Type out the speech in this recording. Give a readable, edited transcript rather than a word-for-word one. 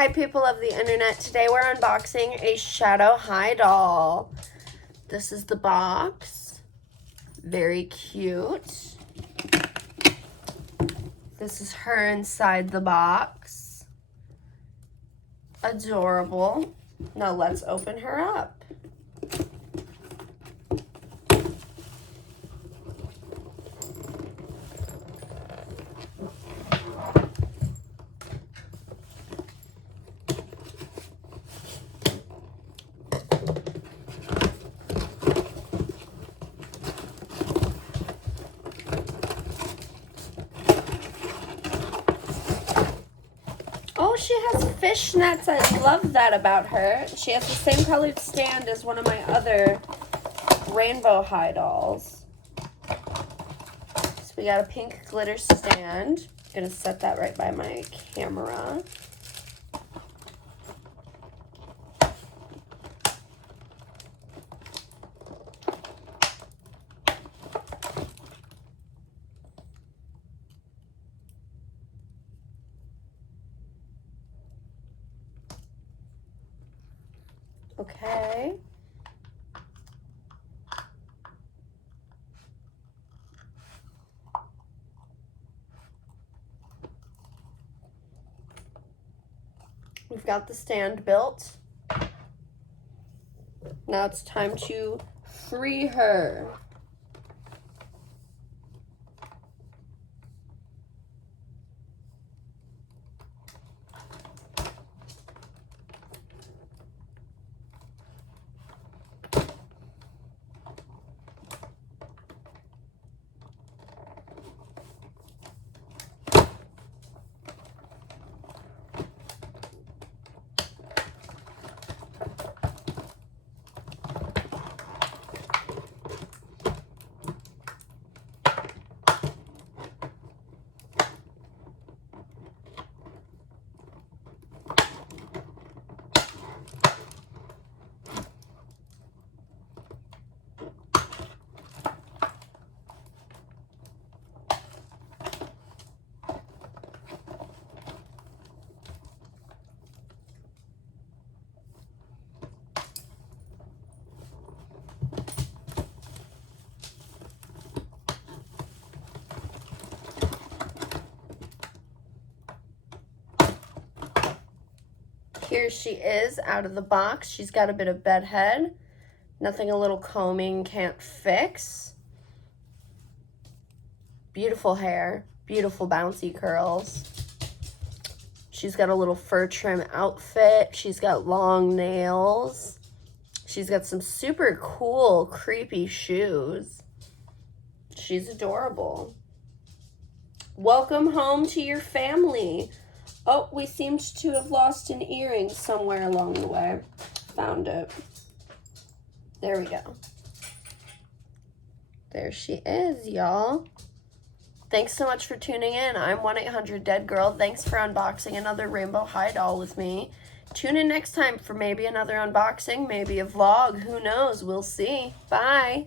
Hi people of the internet, today we're unboxing a Shadow High doll. This is the box, very cute. This is her inside the box, adorable. Now let's open her up. Oh, she has fishnets. I love that about her. She has the same colored stand as one of my other rainbow high dolls. So we got a pink glitter stand. I'm gonna set that right by my camera. Okay. We've got the stand built. Now it's time to free her. Here she is out of the box. She's got a bit of bed head. Nothing a little combing can't fix. Beautiful hair, beautiful bouncy curls. She's got a little fur trim outfit. She's got long nails. She's got some super cool, creepy shoes. She's adorable. Welcome home to your family. Oh, we seemed to have lost an earring somewhere along the way. Found it. There we go. There she is, y'all. Thanks so much for tuning in. I'm 1-800-DEAD-GIRL. Thanks for unboxing another Rainbow High doll with me. Tune in next time for maybe another unboxing, maybe a vlog. Who knows? We'll see. Bye.